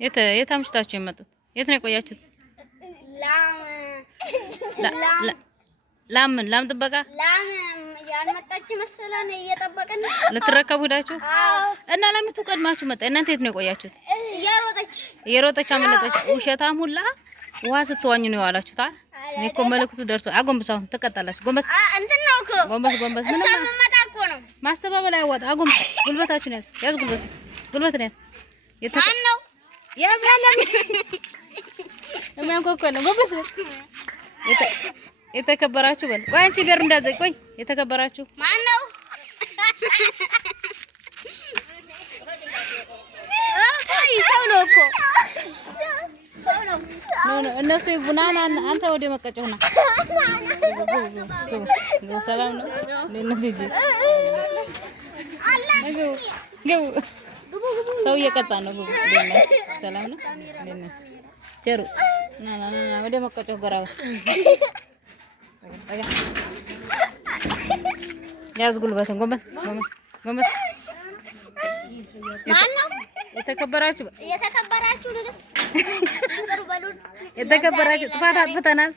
የት አምሽታችሁ የመጡት? የት ነው የቆያችሁት? ላም ጥበቃ ያልመጣች መሰለን እየጠበቅን ልትረከቡ ሄዳችሁ እና ላሚቱ ቀድማችሁ መጣ። እናንተ የት ነው የቆያችሁት? እየሮጠች አመለጠች። ውሸታም ሁላ ውሃ ስትዋኙ ነው የዋላችሁት። እኔ እኮ መልእክቱ ደርሶ አጎንብሳው ትቀጣላችሁ። ጎንበስ እንትን ነው እኮ ጎንበስ እስከምመጣ እኮ ነው። ማስተባበል አያዋጣ። አጎንብስ ጉልበታችሁን ያዝ ጉልበት ነው ማን ነው የሚያለም የሚያንኮኮ ነው። ጎንበስ የተከበራችሁ በል። ቆይ አንቺ ቤሩ እንዳዘይ ቆይ። የተከበራችሁ ማን ነው? አይ ሰው ነው እኮ ሰው ነው። እነሱ ይቡናና አንተ ወደ መቀጨውና ሰላም ነው። ለነዚህ ሰው እየቀጣ ነው። ሰላም ነው። ቸሩ ና ወደ መቀጨው ገራው ያዝ ጉልበትን ጎንበስ ማን ነው? የተከበራችሁ ንግስት ይቅር በሉን። የተከበራችሁ ጥፋት አጥፍተናል።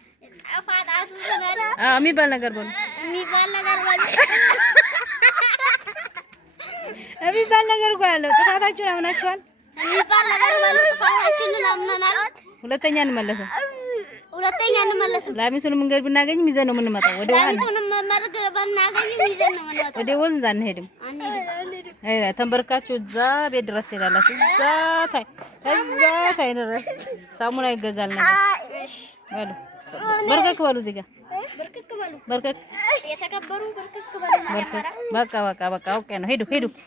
የሚባል ነገር በሉ የሚባል ነገር እኮ ያለው ጥፋታችሁን አምናችኋል። የሚባል ነገር በሉ። ጥፋታችንን አምነናል። ሁለተኛ እንመለስም። ላሚቱን መንገድ ብናገኝ ይዘን ነው የምንመጣው። ወደ ወንዝ አንሄድም። ተንበርካችሁ እዛ ቤት ድረስ ትሄዳላችሁ። ከዛ ታይ ድረስ ሳሙና ይገዛል ነገር በሉ። በርከክ በሉ። እዚህ ጋር በርከክ የተከበሩ በርከክ በሉ። በቃ ኦኬ ነው። ሄዱ።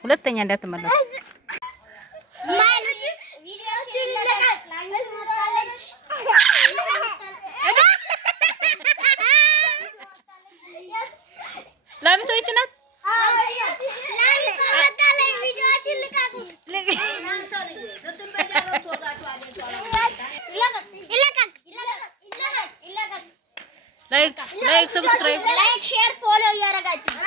ሁለተኛ እንዳትመለሱ። ላሚቱ ይች ናት። ላይክ ሰብስክራይብ ሼር ፎሎ እያደረጋችሁ